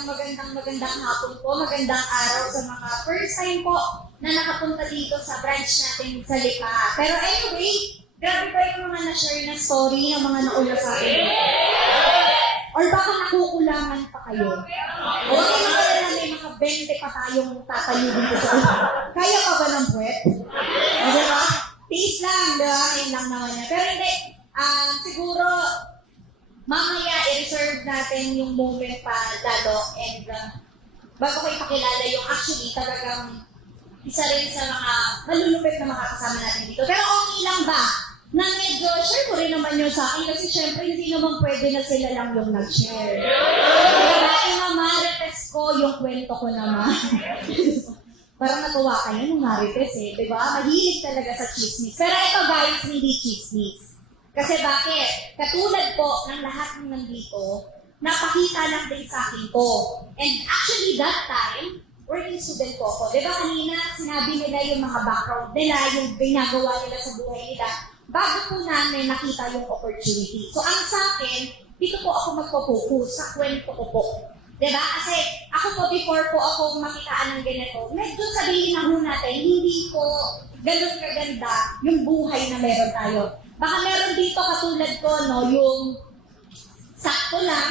magandang hapon po, magandang araw sa mga first time po na nakapunta dito sa branch natin sa Lipa. Pero anyway, grabe ba yung mga na-share na story ng mga nauna sa akin? Or baka nakukulangan pa kayo? O okay, na may mga 20 pa tayong tatayo dito sa ulo. Kaya pa ba ng puwet? O diba? Peace lang, diba? Ayun lang naman yan. Pero hindi, siguro, mamaya i-reserve natin yung moment pa lalo and bago ko ipakilala yung actually talagang isa rin sa mga malulupit na makakasama natin dito. Pero okay lang ba na medyo share ko rin naman yun sa akin kasi syempre hindi naman pwede na sila lang yung nag-share. Kaya nga marites ko yung kwento ko naman. Parang natuwa kayo nung marites eh, di ba? Mahilig talaga sa chismis. Pero ito guys, hindi chismis. Kasi bakit? Katulad po ng lahat ng nandito, napakita lang din sa akin to. And actually that time, working student po ako. Diba kanina, sinabi nila yung mga background nila, yung ginagawa nila sa buhay nila, bago po namin nakita yung opportunity. So ang sa akin, dito po ako magpo-focus sa kwento ko po. Diba? Kasi ako po, before po ako makitaan ng ganito, medyo sabihin na ho natin, hindi po ganun kaganda yung buhay na meron tayo. Baka meron dito katulad ko, no, yung sakto lang,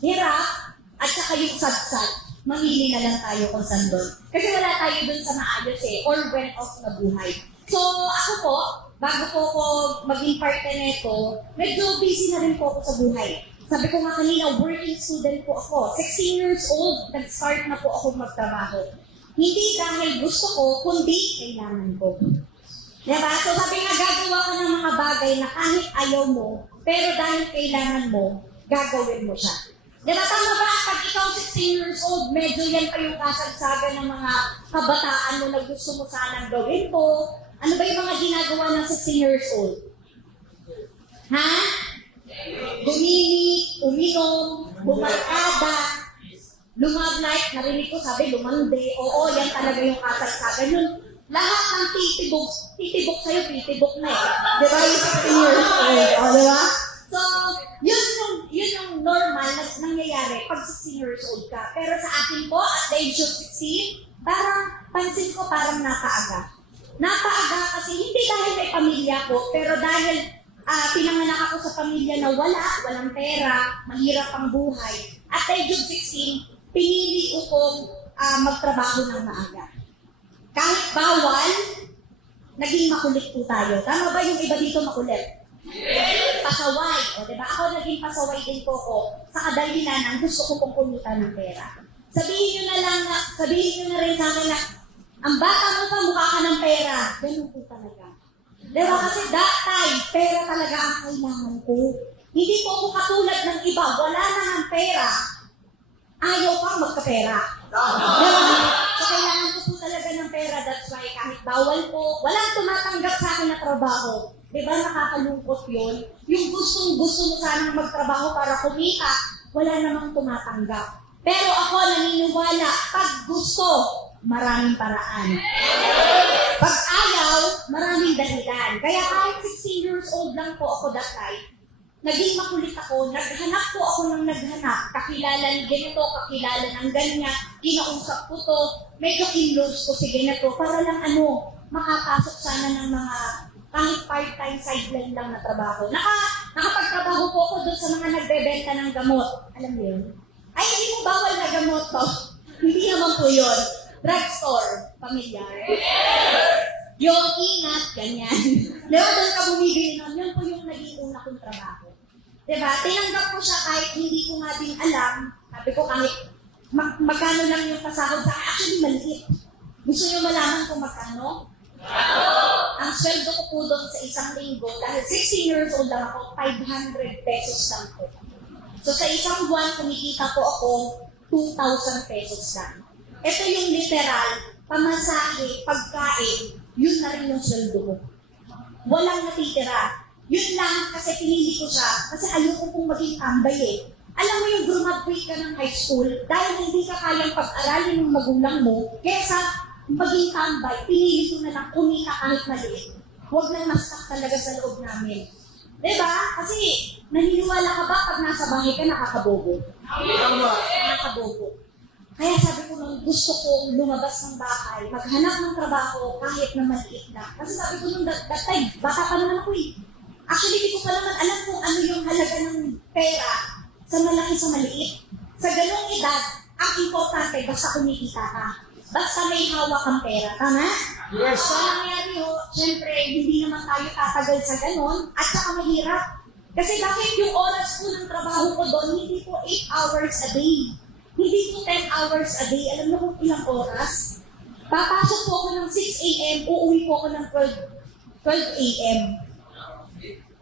hirap, at saka yung sad-sad. Mamili na lang tayo kung saan doon. Kasi wala tayo doon sa maayos eh, or went off na buhay. So, ako po, bago po ako maging parte nito, medyo busy na rin po ako sa buhay. Sabi ko nga kanina, working student po ako. 16 years old, nag-start na po ako magtrabaho. Hindi dahil gusto ko, kundi kailangan ko. Diba? So sabi nga, gagawa ka ng mga bagay na kahit ayaw mo, pero dahil kailangan mo, gagawin mo siya. Diba? Tama ba? Pag ikaw 16 years old, medyo yan pa yung kasagsagan ng mga kabataan mo na gusto mo sanang gawin po. Ano ba yung mga ginagawa ng 16 years old? Ha? Gumini, uminom, bumarkada, lumab-like, narinig ko sabi, lumande. Oo, yan talaga yung kasagsagan. Yun, lahat ng titibok sa'yo, titibok na eh. Diba yung 16 years old? O, diba? So, yun yung normal na nangyayari pag 16 years old ka. Pero sa akin po, at the age of 16, parang pansin ko parang napaaga. Napaaga kasi hindi dahil may pamilya ko, pero dahil pinanganak ako sa pamilya na walang pera, mahirap ang buhay. At the age of 16, pinili ko magtrabaho ng maaga. Kahit bawal, naging makulit po tayo. Tama ba yung iba dito makulit? Yes! Pasaway. O, diba? Ako naging pasaway din po ko sa kadahilan ng gusto ko pong kumutan ng pera. Sabihin nyo na rin sa akin na, ang bata mo pa, mukha ka ng pera. Ganun po talaga. Diba? Kasi that time, pera talaga ang kailangan ko. Hindi po ako katulad ng iba, wala na ng pera. Ayaw pang magkapera. Diba? So, kailangan ko po talaga ng pera. That's why kahit bawal po, walang tumatanggap sa akin na trabaho. Diba nakakalungkot yun? Yung gustong-gusto mo sanang magtrabaho para kumita, wala namang tumatanggap. Pero ako naniniwala, pag gusto, maraming paraan. Pag ayaw, maraming dahilan. Kaya kahit 16 years old lang po ako that time, naging makulit ako, naghanap po ako ng naghanap, kakilala ni ganito, kakilala ng ganyan, kinausap ko to, medyo in-lose ko si ganito, para lang makapasok sana ng mga kahit part-time sideline lang na trabaho. Nakapagtrabaho po ako doon sa mga nagbebenta ng gamot. Alam mo yun? Ay, hindi mo bawal na gamot to. Hindi naman po yun. Drugstore, pamilyar. Yung ingat, ganyan. Diba, doon ka bumibili nun, yun po yung naging una kong trabaho. Diba, tinanggap ko siya kahit hindi ko nga din alam. Sabi ko kahit magkano lang yung pasahod sa akin. Actually, maliit. Gusto nyo malaman kung magkano? Ang sweldo ko po doon sa isang linggo, dahil 16 years old lang ako, 500 pesos lang po. So sa isang buwan, kumikita po ako 2,000 pesos lang. Ito yung literal, pamasahe, pagkain, yun na rin yung sweldo ko. Walang natitira. Yun lang kasi pinili ko siya, kasi ayoko pong maging tambay eh. Alam mo yung graduate ka ng high school, dahil hindi ka kayang pag-aralin ng magulang mo, kesa maging tambay, pinili ko na lang kumita kahit maliit. Huwag nang mastak talaga sa loob namin. Diba? Kasi naniniwala ka ba pag nasa bahay ka nakakabobo? bobo. Kaya sabi ko nung gusto ko lumabas ng bahay, maghanap ng trabaho kahit na maliit na. Kasi sabi ko nung that time, bata pa naman ako eh. Actually, hindi ko pa naman alam kung ano yung halaga ng pera sa malaki sa maliit. Sa ganung edad, ang importante, basta kumikita ka. Basta may hawak ang pera. Tama? Yes. So, nangyari ho, syempre, hindi naman tayo tatagal sa ganon at saka mahirap. Kasi bakit yung oras ko ng trabaho ko doon, hindi po 8 hours a day. Hindi po 10 hours a day. Alam mo kung ilang oras? Papasok po ako ng 6 a.m., uuwi po ako ng 12 a.m.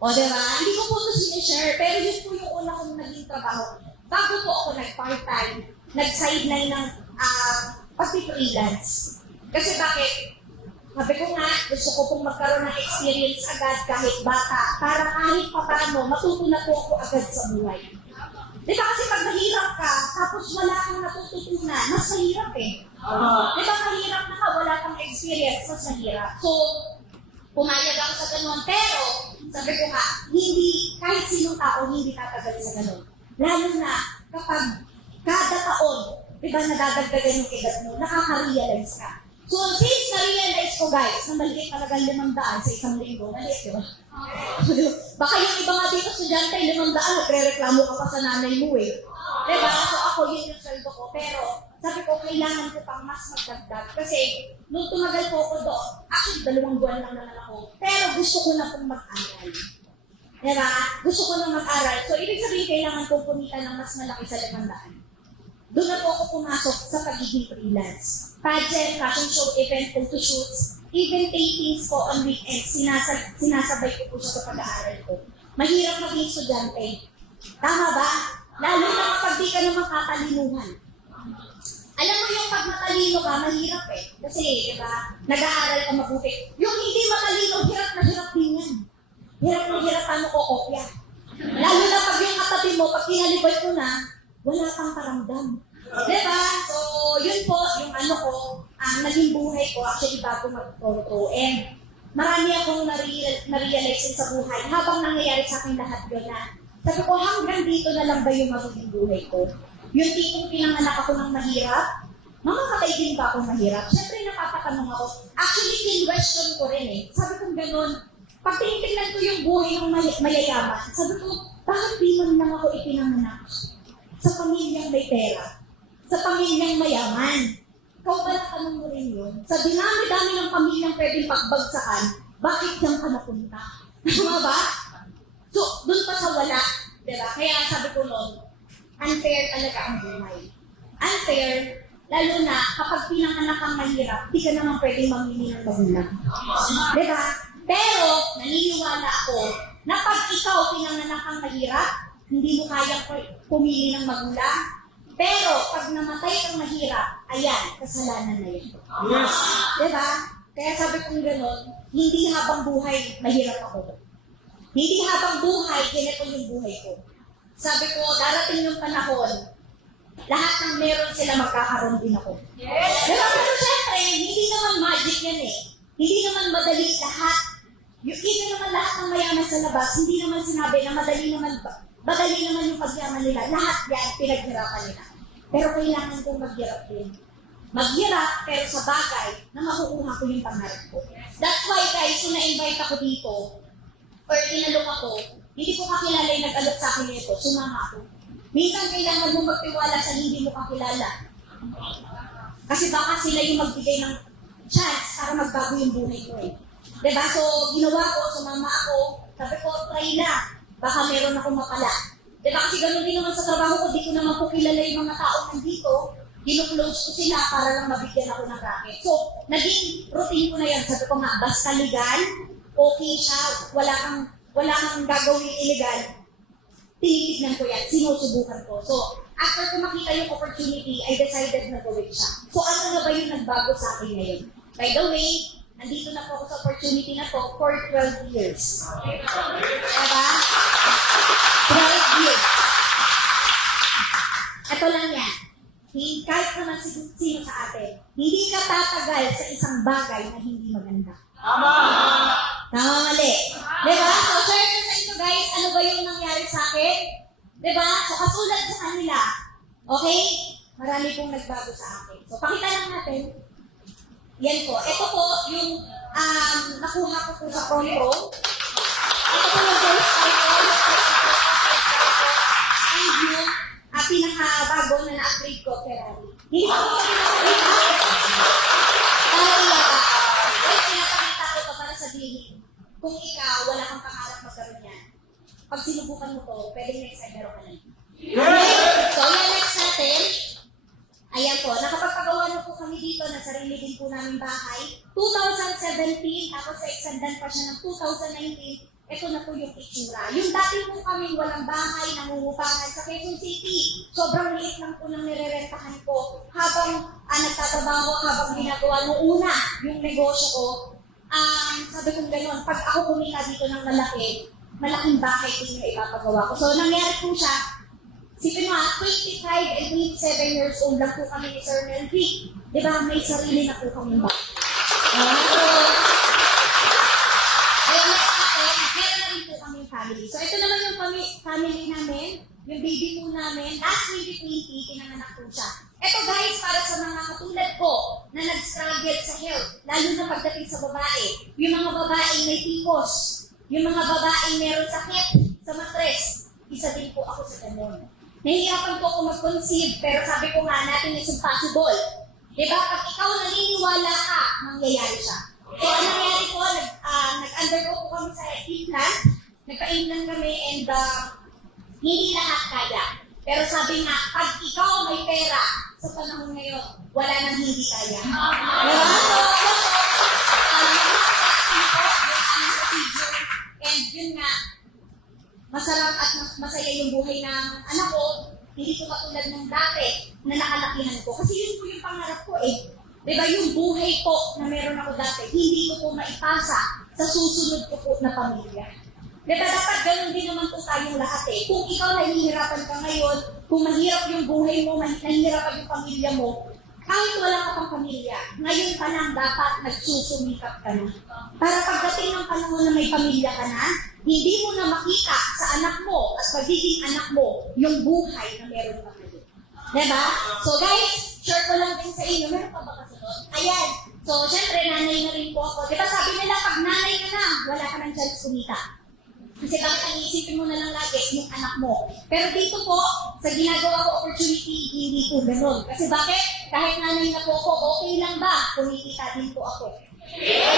O, diba? Hindi ko po ito sinishare, pero yun po yung una kong naging trabaho. Bago po ako nag-part-time, nag-sideline ng pag-freelance. Kasi bakit? Sabi ko nga, gusto ko pong magkaroon ng experience agad kahit bata, para kahit paano, matuto na po ako agad sa buhay. Di ba kasi pag mahirap ka, tapos wala kang natututunan, mas mahirap eh. Di ba mahirap na ka, wala kang experience, mas mahirap. So, pumayag ako sa ganun. Pero, sabi ko nga, hindi, kahit sinong tao, hindi tatagal sa ganun. Lalo na kapag kada taon, di ba nadadagdagan yung edad mo, nakaka-realize ka. So, since na-realize ko guys, na maliit talaga 500 sa isang linggo, maliit, di ba? Baka yung iba nga dito estudyante, 500, nagre-reklamo ka pa sa nanay mo eh. Di ba? So ako, yun yung sweldo ko. Pero, sabi ko, kailangan ko pang mas magdagdag. Kasi, nung tumagal po ako doon, actually, 2 buwan lang naman ako. Pero gusto ko na pong mag-aral. Di ba? Gusto ko na mag-aral. So, ibig sabihin, kailangan kong kumita ng mas malaki sa 500. Doon na po ako pumasok sa pagiging freelance. Pageant, fashion show, event, photo shoots, even tapings po on weekends, sinasabay ko po siya sa pag-aaral ko. Mahirap maging estudyante. Tama ba? Lalo na kapag di ka naman katalinuhan. Alam mo yung pag matalino ka, mahirap eh. Kasi, di ba, nag-aaral ka mabuti. Yung hindi matalino, hirap na hirap din yan. Hirap na hirap paano ko kopya. Lalo na pag yung katabi mo, pag kinalibay ko na, wala kang karamdam. Diba? So, yun po, yung ano ko, ang naging buhay ko, actually bago mag-photo. And marami akong na-realize sa buhay habang nangyayari sa akin lahat yun na sabi ko, hanggang dito na lang ba yung magiging buhay ko? Yung tipong pinanganak ako ng mahirap, mamamatay din ba ako mahirap? Siyempre napapatanong ako. Actually, in-question ko rin eh. Sabi ko gano'n, pag tinitingnan ko yung buhay ng mayayaman, sabi ko, bakit di man lang ako ipinanganak sa pamilyang may pera? Sa pamilyang mayaman. Ikaw ba natanong mo rin yun? Sa dinami-dami ng pamilyang pwedeng pagbagsakan, bakit yan ka napunta? Tama ba? So, dun pa sa wala. Diba? Kaya sabi ko noon, unfair talaga ang buhay. Unfair, lalo na kapag pinanganak kang mahirap, di ka naman pwedeng mamili ng magulang. Diba? Pero, naniniwala ako na pag ikaw pinanganak kang mahirap, hindi mo kayang pumili ng magulang. Pero, pag namatay kang mahirap, ayan, kasalanan na yun. Yes. Diba? Kaya sabi kong gano'n, hindi habang buhay, mahirap ako. Hindi habang buhay, ganito yung buhay ko. Sabi ko, darating yung panahon, lahat ng meron sila magkakaroon din ako. Yes. Diba? Pero syempre, hindi naman magic yan eh. Hindi naman madali lahat. Even naman lahat ng mayaman sa labas, hindi naman sinabi na madali naman yung pagyaman nila. Lahat yan, pinaghirapan nila. Pero kailangan kong maghirap din. Maghirap, pero sa bagay na makukuha ko yung pangarap ko. That's why guys, kung na-invite ako dito, or inalok ako, hindi ko kakilala yung nag-alok sa akin nito, sumama ako. Minsan kailangan mo magtiwala sa hindi mo kakilala. Kasi baka sila yung magbigay ng chance para magbago yung buhay ko eh. Diba? So, ginawa ko, sumama ako, sabi ko, try na. Baka meron akong mapala. Diba? Kasi ganun din naman sa trabaho ko, di ko naman po kilala yung mga tao nandito, gino-close ko sila para lang mabigyan ako ng racket. So, naging routine ko na yan. Sabi ko nga, basta legal, okay siya, wala kang gagawin illegal, tinitignan ko yan, sinusubukan ko. So, after ko makita yung opportunity, I decided na gawin siya. So, ano na ba yung nagbago sa akin ngayon? By the way, nandito na po ako sa opportunity na to for 12 years. Diba? 12 years. Ito lang yan. Kahit naman sino sa atin, hindi ka tatagal sa isang bagay na hindi maganda. Tama! Tama, mali. Diba? So, share ko sa inyo guys, ano ba yung nangyari sa akin? Diba? So, kasulat sa kanila. Okay? marami pong nagbago sa akin. So, pakita lang natin. Yan po. Ito po yung nakuha ko po sa front row. Ito po yung first cycle. And yung pinakabago na na-upgrade ko, Ferrari. Hindi ko po dahil pinapakita ko ito para sabihin, kung ikaw, wala kang pangarap magkaroon yan. Pag sinubukan mo to, pwede next time meron ka na. So, yan next natin. Ayan po, nakapagpagawa na po kami dito na sarili din po namin bahay. 2017, tapos sa-extendan pa siya ng 2019. Ito na po yung itsura. Yung dati po kaming walang bahay, nangungupahan sa Quezon City. Sobrang liit lang po nang nirerentahan ko. Habang nagtatrabaho, habang ginagawa mo una yung negosyo ko, sabi kong gano'n, pag ako kumita dito ng malaki, malaking bahay din yung ipapagawa ko. So, nangyari po siya, sipin mo 25 and 27 years old lang po kami ni Sir Melvin. Di ba, may sarili na po kami ba? Meron na rin po kami family. So, ito naman yung family namin, yung baby po namin. Last 2020, pinanganak po siya. Ito guys, para sa mga katulad ko na nag-struggle sa health, lalo na pagdating sa babae. Yung mga babaeng may picos, yung mga babaeng meron sakit sa matres, isa din po ako sa ganun. Nahihirapan po ako mag-conceive, pero sabi ko nga natin is impossible. Diba? Pag ikaw naniniwala ka, mangyayari siya. So, ang nangyari po, nag-undergo po kami sa implant, nagpa-implant kami, and hindi lahat kaya. Pero sabi nga, pag ikaw may pera, sa panahon ngayon, wala nang hindi kaya. Diba? So, and yun nga, masarap at masaya yung buhay ng anak ko, hindi ko katulad ng dati na nakalakihan ko. Kasi yun po yung pangarap ko eh. Diba yung buhay po na meron ako dati, hindi ko po maipasa sa susunod ko po na pamilya. Diba dapat ganun din naman po tayong lahat eh. Kung ikaw nahihirapan ka ngayon, kung mahirap yung buhay mo, nahihirapan yung pamilya mo, kahit wala ka pang pamilya, ngayon pa lang dapat nagsusumikap ka na. Para pagdating ng panahon na may pamilya ka na, hindi mo na makita sa anak mo at pagiging anak mo yung buhay na meron ka ngayon. Diba? So guys, share ko lang din sa inyo. Meron pa ba kasunod? Ayan. So, syempre, nanay na rin po ako. Diba sabi nila, pag nanay ka na, wala ka ng chance kumita. Kasi bakit ang iisipin mo na lang lagi yung anak mo. Pero dito po, sa ginagawa ko opportunity, hindi po ganun. Kasi bakit? Kahit nanay na po ako, okay lang ba? Kumikita din po ako. Diba?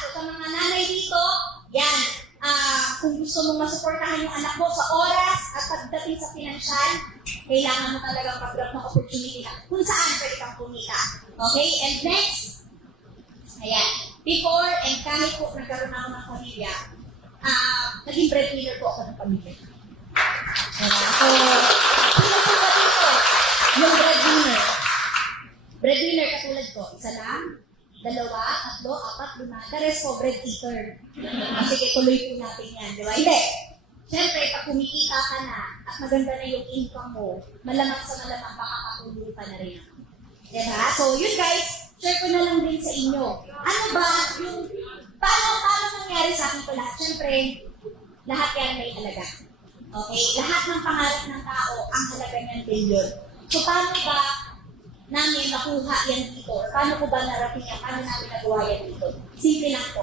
So, sa mga nanay dito, yan. Kung gusto mong masuportahan yung anak mo sa oras at pagdating sa financial, kailangan mo talagang mag-grab ng opportunity na kung saan pwede kang kumita. Okay? And next, ayan. Before and kahit po nagkaroon ako ng pamilya, naging breadwinner po ako ng pamilya. So, sino po ba dito? Yung breadwinner. Breadwinner katulad ko, isa lang, 2, 3, 4, 5. The rest po, bread eater. Sige, tuloy po natin yan, di ba? Hindi. Siyempre, pag kumikita ka na at maganda na yung income mo, malamang sa malamang makakatulong ka na rin. Diba? So, yun guys, share ko na lang din sa inyo. Ano ba yung, paano nangyari sa akin ito lahat? Siyempre, lahat yan may halaga. Okay? Lahat ng pangarap ng tao, ang halaga niyan billion. So, paano ba namin nakuha yan dito? Paano ko ba narating yan? Paano namin nagawa yan dito? Simple lang po.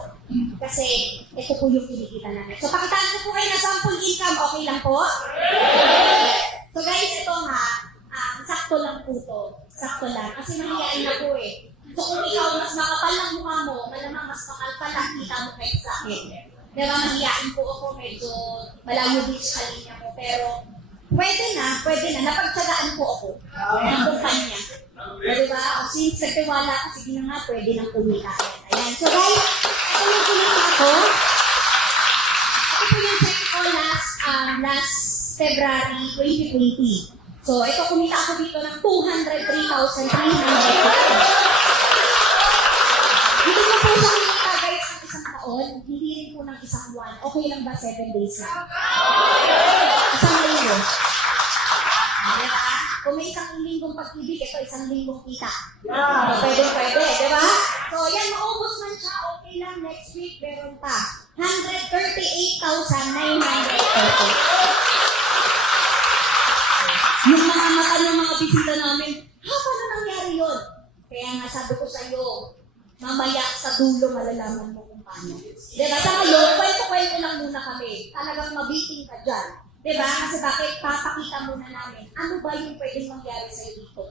Kasi ito po yung kinikita namin. So, pakitaan ko po kayo na sample income. Okay lang po? So, guys, ito nga, sakto lang po to. Sakto lang. Kasi mahihain ako eh. So, kung ikaw mas makapal lang mukha mo, malamang mas makal pa lang kita mo kahit sa akin. Diba, mahihain po ako. Medyo malayo din sa kanya mo. Pero, pwede na. Napagtsagaan po ako. Ng kumpanya. Diba? Since nagtiwala ka, sige na nga, pwede nang kumita. Ayan. So guys, ito yung kumita ko. Ito po yung check ko last February 2020. So, ito kumita ako dito ng 203,300. Hindi ko po sa kumita guys ng isang taon, hindi rin po ng isang buwan. Okay lang ba 7 days na? Isang linggo. Diba? Kung may isang linggong pag-ibig, ito isang linggong kita. Pwede, diba? So, yan, maubos man siya, okay lang, next week, meron pa. 138,930. Yung mga mata ng mga bisita namin, paano nangyari yun? Kaya nga sabi ko sa iyo, mamaya sa dulo malalaman mo kung paano. Diba? Sa ngayon, kwento-kwento lang muna kami. Talagang mabiting ka dyan. Diba? Kasi bakit papakita muna namin, ano ba yung pwedeng mangyari sa'yo dito?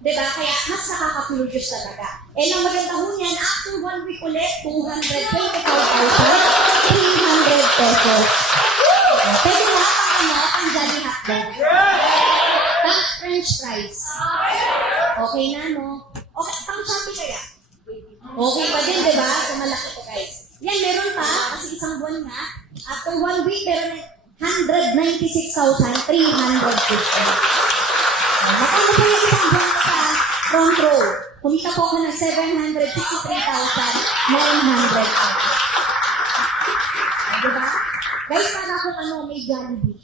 Diba? Kaya mas nakaka-curious talaga. Ang maganda ho niyan, after 1 week ulit, 225,300 pesos. Pwede na pang Jollibee hotdog. Pang French fries. Okay na, no? Okay, pang Shopee kaya? Okay pa din, diba? So, malaki to, guys. Yan, meron pa, kasi isang buwan nga. After 1 week, meron 196,350. Makano po yung isang buwan sa front row? Kumita po ako ng 763,900. Diba? Guys, para akong may Jollibee.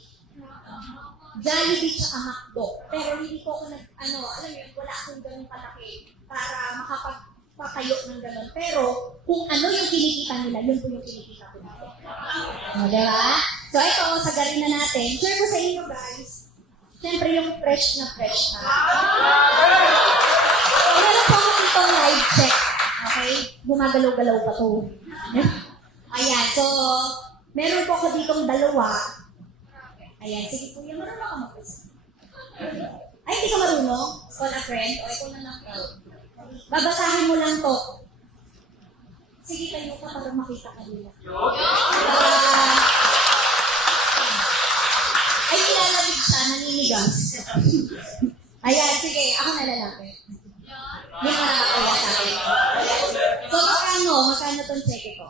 Jollibee tsaka McDo. Pero hindi po ako alam mo yun, wala akong ganun kalaki para makapagpatayo ng ganun. Pero, kung ano yung kinikita nila, yun po yung kinikita ko dito. Diba? So, ito, sagarin na natin. Share ko sa inyo, guys. Siyempre, yung fresh na fresh pa. So, meron po ako itong live check. Okay? Gumagalaw-galaw pa to. Ayan, so, meron po ako ditong dalawa. Ayan, sige po, yung marunong ka mag-isa. Ay, hindi ka marunong? Call a friend? O ikaw na lang proud. Babasahin mo lang to. Sige, tayo ka para makita ka nila. Ay, nilalamig siya, naninigas. Ayan, sige, ako na lalaki. Hindi mo nakakaya sa akin. So, magkano tong cheque ko?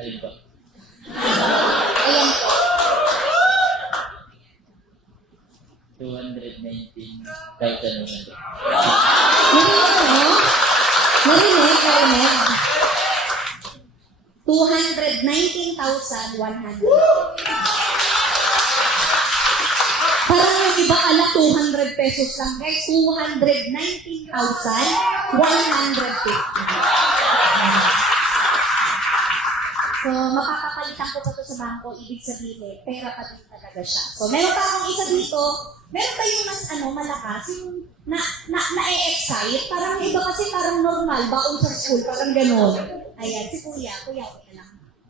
Alin ba? Ayan po. 219,100. Narinig. 219,100. Parang yung iba ala 200 pesos lang, guys. 219,150. So, makakapalitan ko pa ito sa bangko, ibig sabihin, pera pa din talaga siya. So, meron pa akong isa dito, meron pa yung mas malakas, yung na-excite, parang iba kasi parang normal, baon sa school, parang gano'n. Ayan, si Kuya, okay lang.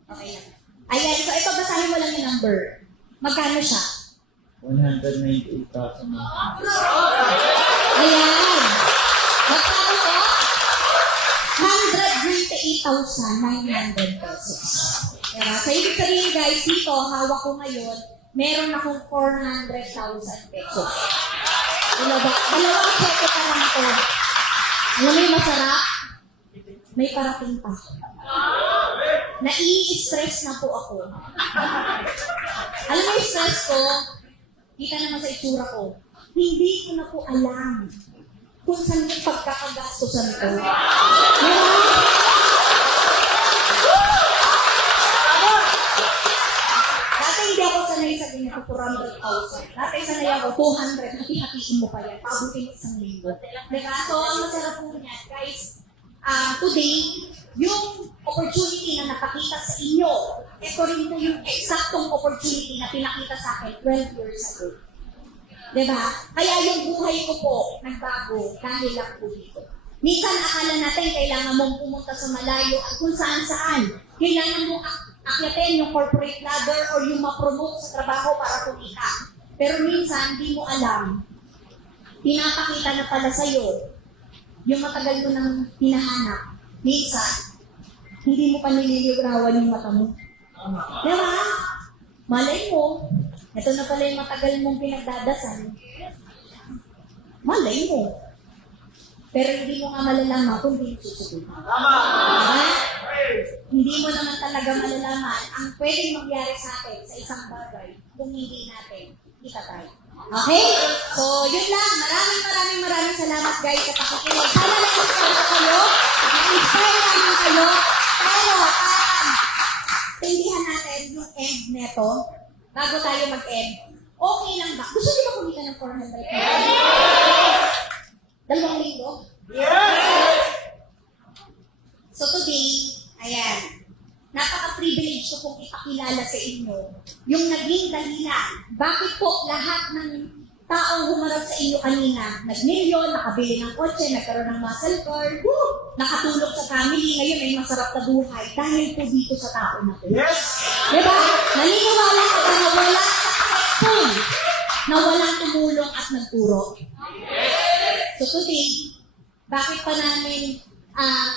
Okay lang. Ayan, so ito, basahin mo lang yung number. Magkano siya? 198,000. Ayan. Magkano ko? 128,900 pesos. Diba? So, ibig sabihin guys, dito, hawak ko ngayon, meron akong 400,000 pesos. Dalawang cheque pa lang ito. Alam mo yung masarap? May parating pa. Nai-stress na po ako. Alam mo yung stress ko? Kita naman sa itsura ko. Hindi ko na po alam kung saan yung pagkakagastosan ko. Dati hindi ako sanay sa ganyan ko 400,000. Dati sanay ako 200, hati-hatiin mo pa yan. Pabutin 1,000. Diba? So, ang masarap po niya, guys, today, yung opportunity na napakita sa inyo, ito rin po yung eksaktong opportunity na pinakita sa akin 12 years ago. Diba? Kaya yung buhay ko po nagbago dahil lang po dito. Minsan akala natin kailangan mong pumunta sa malayo at kung saan-saan. Kailangan mong akyatin yung corporate ladder or yung ma-promote sa trabaho para kumita. Pero minsan, di mo alam. Pinapakita na pala sa'yo yung matagal mo nang hinahanap. Minsan, hindi mo pa nililiwrawan yung mata mo. Diba? Malay mo, ito na pala yung matagal mong pinagdadasal. Malay mo. Pero hindi mo nga malalaman kung hindi susubukan. Diba? Hindi mo naman talaga malalaman ang pwedeng mangyari sa atin sa isang bagay kung hindi natin itatry. Okay? So, yun lang. Maraming salamat guys sa pakikinig. Sana na-inspire kayo. Na-inspire namin kayo. Pero, tindihan natin yung end neto bago tayo mag-end. Okay lang ba? Gusto niyo ba kumita ng 400,000? 2 linggo? Yes! So today, ayan, napaka-privilege ko pong ipakilala sa inyo yung naging dahilan bakit po lahat ng taong humarap sa inyo kanina, nag-milyon, nakabili ng kotse, nagkaroon ng muscle car, nakatulog sa family, ngayon may masarap na buhay dahil po dito sa tao na po. Yes! Diba? Naniniwala ka ba na wala successful na walang tumulong at nagturo? So today, bakit pa namin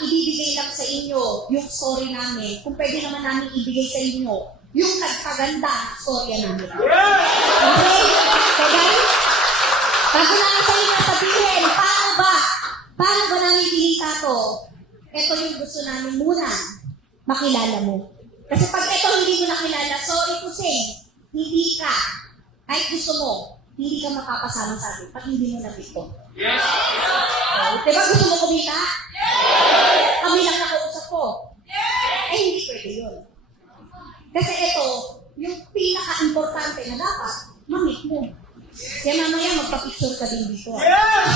ibibigay lang sa inyo yung story namin kung pwede naman namin ibigay sa inyo yung nagpaganda story namin. Okay? So guys, bago namin sa inyo sabihin, paano ba namin pinita to? Ito yung gusto namin muna, makilala mo. Kasi pag ito hindi mo nakilala, sorry to say, hindi ka, kahit gusto mo, hindi ka makapasama sa atin pag hindi mo nabito. Yes! Diba gusto mo kumita? Yes! Kami lang nakausap ko. Yes! Eh, hindi pwede yun. Kasi ito, yung pinaka-importante na dapat, mamit mo. Kaya mamaya magpa-picture ka din dito. Yes!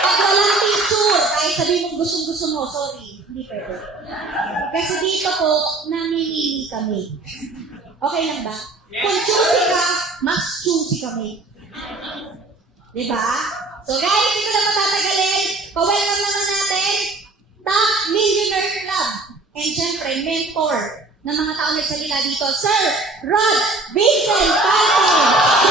Pag walang picture, kahit sabihin mo gusto mo, sorry, hindi pwede. Kasi dito po, namimili kami. Okay lang ba? Kung choosy ka, mas choosy kami. Diba? So guys, dito na matatagalin. Pa-welcome naman natin, Top Millionaire Club. And syempre, mentor ng mga tao nagsalita dito, Sir Rod Vincent Pato.